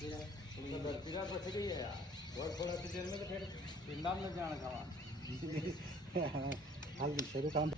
धरती का बच गई है यार। और थोड़ा सी देर में तो फिर पिंडा में जाना खावा। हाल शुरू काम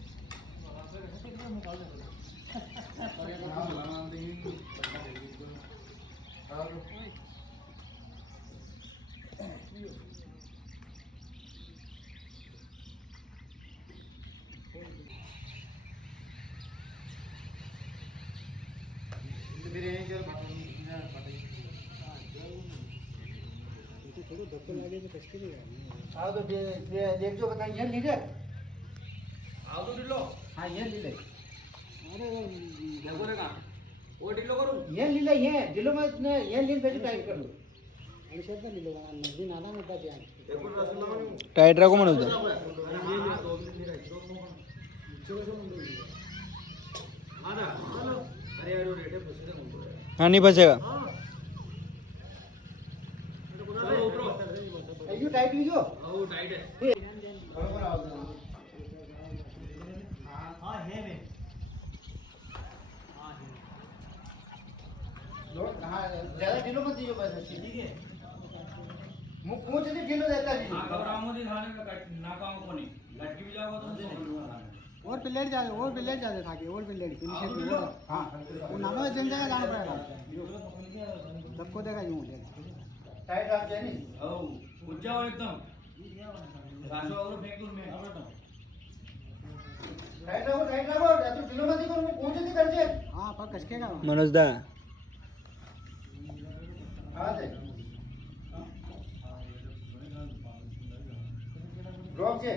थोड़ा धक्का लगे तो कस के नहीं आओ तो देख जो बताइए ये लीजिए आओ तो ढिलो। हाँ ये लीजिए अरे देखो रे कहाँ वो ढिलो करूँ। ये लीजिए ये ढिलो में इतने ये लील पे टाइट कर लो अरे शर्ट ली लो नजदीक आधा में बच जाए देखो रसगुल्ला वाली टाइट रखो मन होता हाँ 2 मिनट मेरा आधा चलो। अरे यार रेट है बस से मुझे हाँ नहीं बचेगा चलो उतरो। ये टाइट लीजिए वो टाइट है। बराबर आओ हां है में हां है लो हां ज्यादा ढीलो मत दीजिए बस ठीक है मुंह मुंह से ढीलो देता नहीं हां घबराओ मत खाने का ना काम को नहीं लटकी भी जाओगे तो मुझे और प्लेट जा था कि और प्लेट फिनिश हां वो नानो जन जाएगा जाना पड़ेगा सबको देगा यूं टाइट रख दे नहीं ओ उठ जाओ एकदम रासो और फेंक दूं मैं टाइट रखो या तो ढीलो मत करो कौन से कर दे हां पर कसकेगा मनोज दा हां दे ड्रॉप जे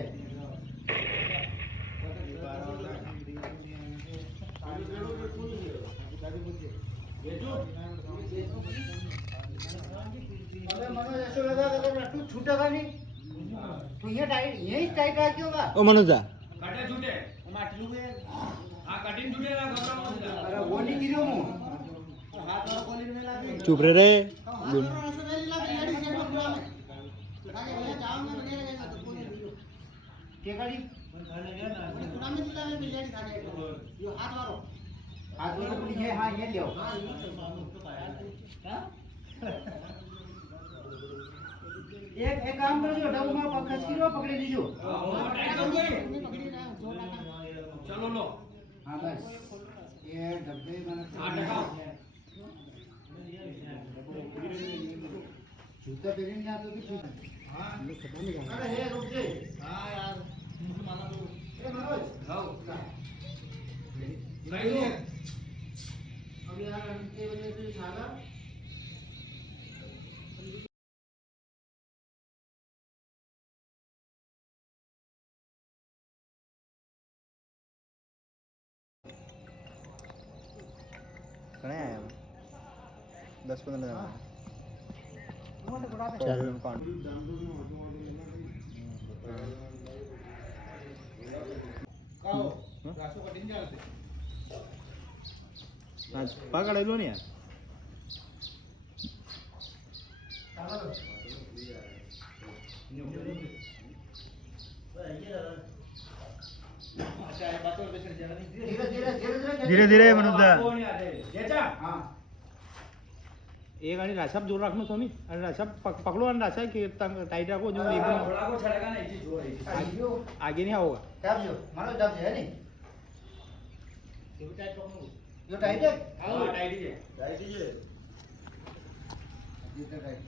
अरे मनोज ऐसे लगा अगर तू छूटेगा नहीं तो ये टाइट यही टाइट रखी होगा ओ मनोज दा काटे छूटे माटलू में हां कटिंग छूटे ना घबराओ मत। अरे वो नहीं गिरो मुंह हाथ और गोली में लगे चुप रहे रे के गाड़ी पूरा में जिला में लेडी खाने यो हाथ वालो पुलिस है हां ये लियो एक काम करજો डबमा पकड़ लो पकड़ी लीजो चलो लो। हां बस ये डब्बे मैंने जूता पहन नहीं आता तो हां अरे हे रुक जे हां यार माना तो ए मनोज आओ नहीं दो अब यार इनके वजह से खाना कने आया 10-15 जन चल कौन काओ रासो कटिंग जाते आज पकड़ेलो ने यार धीरे धीरे मनोज दा हां एक आणि राशा जोर रखनो स्वामी आणि राशा पकड़ो आणि राशा की टाइट रखो जो एकदम थोड़ा को छड़ेगा नहीं जी जोर है आगे नहीं आओगा दब जो मानो दब है नहीं ये भी टाइट पकड़ो यो टाइट है हां टाइट ही है ये तो टाइट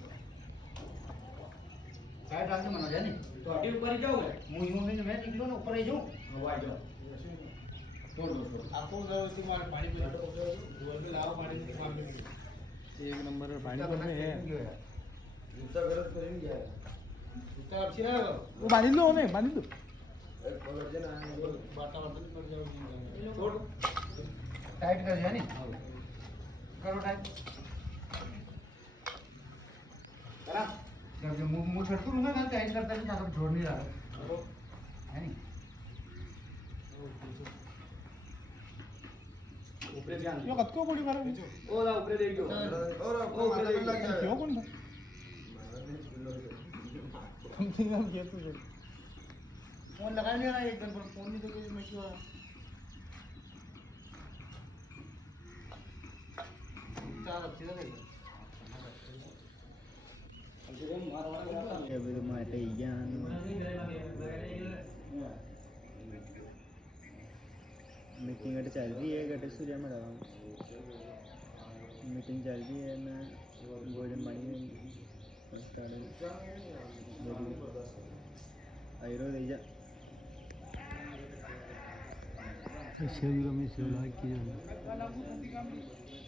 टाइट रख मनो जाने तो अभी ऊपर ही जाओगे मुंह यूं में मैं निकलो ना ऊपर ही जाऊं वो आ जाओ छोड़ दो आपको जाओ तुम्हारे पानी पी लो गोल में लाओ पानी से मार में एक नंबर पानी में है जूता गलत करेंगे यार जूता अच्छी ना वो बांध लो ने बांध लो कलर जे ना बाटा बटन कर जाओ छोड़ टाइट कर जाने करो टाइट करा जब मुंह छड़कू लूंगा ना टाइट करता है ज्यादा जोड़ नहीं रहा है नहीं ऊपर ध्यान यो कत को बड़ी मारो ओ ला ऊपर देखो और ऊपर देख लग क्यों कौन था तुम तीन हम क्या तो फोन लगा नहीं रहा एकदम पर फोन नहीं तो मैं क्यों चार अच्छी लगे એ બધું માટે ગયા मीटिंग गट चल रही है गट सूर्य मरा मीटिंग चल रही है ना भोजन पानी आयरो दे जा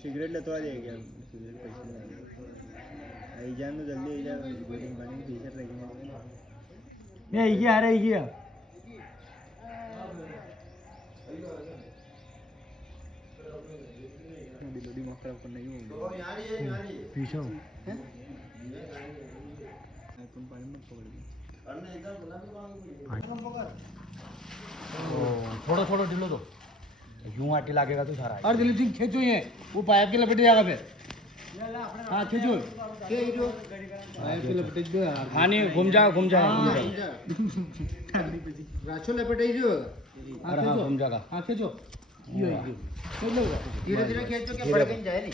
सिगरेट लेतो आ जाएगा सिगरेट पैसे आई जान तो जल्दी आई जा भोजन पानी टी-शर्ट रखेंगे ये आ रही है बड़ी मकड़ा पर नहीं होंगे पीछो तुम पानी मत पकड़िए थोड़ा थोड़ा ढीलो दो यूं आटी लागेगा तो सारा और दिलीप सिंह खींचो ये वो पाइप के लपेटे जाएगा फिर हाँ खींचो पाइप के लपेटे दो हाँ नहीं घूम जा राशो लपेटे जो अरे हाँ घूम जाएगा हाँ खींचो धीरे धीरे खींचो क्या पड़ कहीं जाए नहीं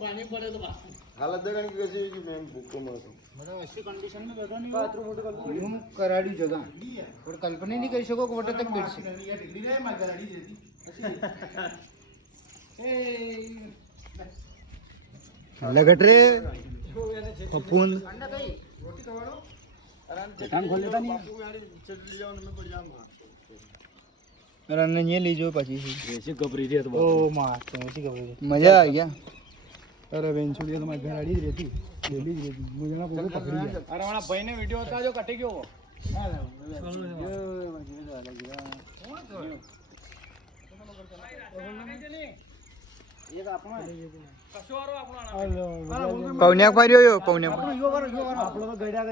पानी पड़े तो हालत देखा नहीं कैसी कि मैं भूखो मर रहा हूँ मतलब ऐसी कंडीशन में बैठा नहीं यूं कराड़ी जगह और कल्पना नहीं कर सको वोटे तक बैठ सके लगट रे पपून કામ ખોલ લેતા નહીં રન ને લીજો પછી એસી ગબરી રે તો ઓ માં એસી ગબરી મજા આવી ગયા અરે વેંચુડી તો મારી ઘર આડી જ રહેતી ડેલી જ રહેતી મુજેના પોતે પકડી ગયા અરે મારા ભાઈને વિડિયો હતા જો કટી ગયો પૌન્યા ફર્યો પૌન્યા આપણો તો ગયડા